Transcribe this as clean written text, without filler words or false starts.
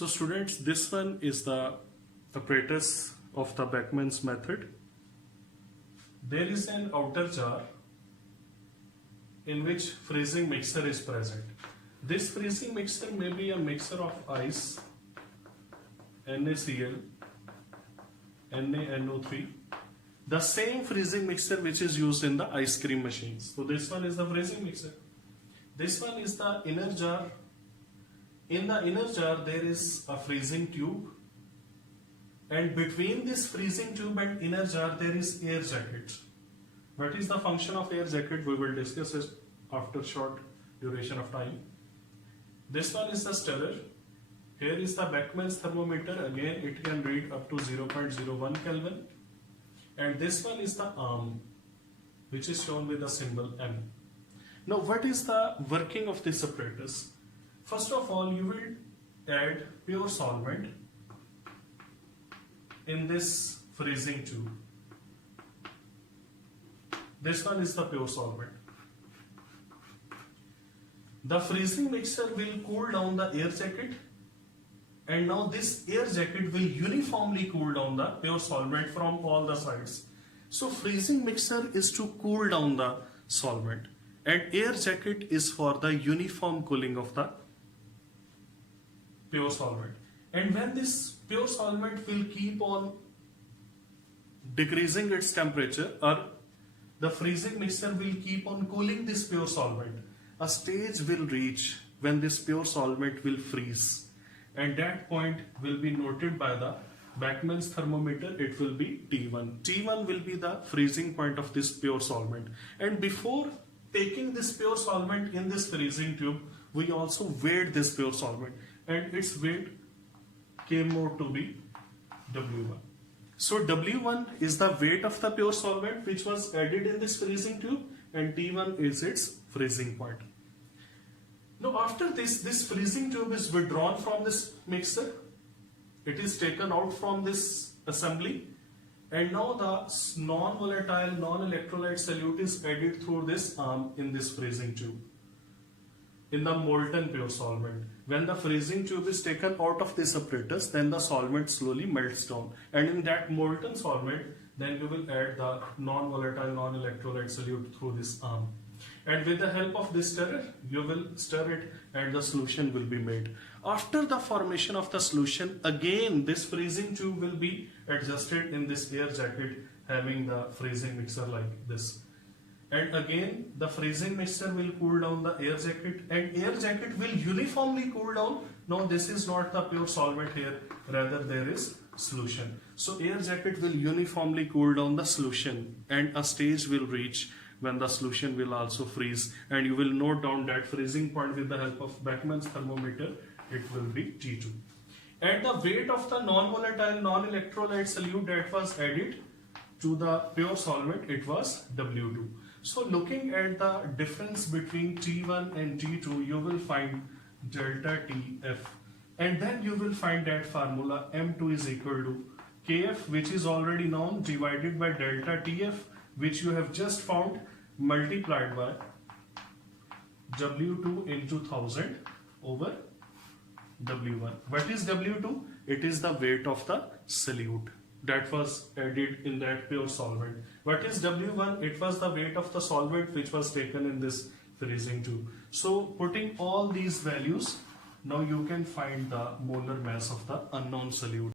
So students, this one is the apparatus of the Beckman's method. There is an outer jar in which freezing mixture is present. This freezing mixture may be a mixture of ice, NaCl, NaNO3, the same freezing mixture which is used in the ice cream machines. So this one is the freezing mixture. This one is the inner jar. In the inner jar there is a freezing tube, and between this freezing tube and inner jar there is air jacket. What is the function of air jacket? We will discuss it after short duration of time. This one is the stirrer. Here is the Beckman's thermometer. Again, it can read up to 0.01 Kelvin. And this one is the arm, which is shown with the symbol M. Now, what is the working of this apparatus? First of all, you will add pure solvent in this freezing tube. This one is the pure solvent. The freezing mixture will cool down the air jacket, and now this air jacket will uniformly cool down the pure solvent from all the sides. So freezing mixture is to cool down the solvent, and air jacket is for the uniform cooling of the pure solvent. And when this pure solvent will keep on decreasing its temperature, or the freezing mixture will keep on cooling this pure solvent, a stage will reach when this pure solvent will freeze, and that point will be noted by the Beckman's thermometer. It will be T1. T1 will be the freezing point of this pure solvent. And before taking this pure solvent in this freezing tube, we also weighed this pure solvent, and its weight came out to be W1. So W1 is the weight of the pure solvent which was added in this freezing tube, and T1 is its freezing point. Now after this freezing tube is withdrawn from this mixer. It is taken out from this assembly, and now the non-volatile, non-electrolyte solute is added through this arm in this freezing tube, in the molten pure solvent. When the freezing tube is taken out of this apparatus, then the solvent slowly melts down, and in that molten solvent, then you will add the non-volatile, non-electrolyte solute through this arm. And with the help of this stirrer, you will stir it and the solution will be made. After the formation of the solution, again this freezing tube will be adjusted in this air jacket having the freezing mixer like this. And again the freezing mixture will cool down the air jacket, and air jacket will uniformly cool down. Now this is not the pure solvent here, rather there is solution. So air jacket will uniformly cool down the solution, and a stage will reach when the solution will also freeze, and you will note down that freezing point with the help of Beckman's thermometer. It will be T2. And the weight of the non-volatile, non-electrolyte solute that was added to the pure solvent, it was W2. So looking at the difference between T1 and T2, you will find delta TF, and then you will find that formula M2 is equal to Kf, which is already known, divided by delta TF, which you have just found, multiplied by W2 into 1000 over W1. What is W2? It is the weight of the solute that was added in that pure solvent. What is W1? It was the weight of the solvent which was taken in this freezing tube. So putting all these values, now you can find the molar mass of the unknown solute.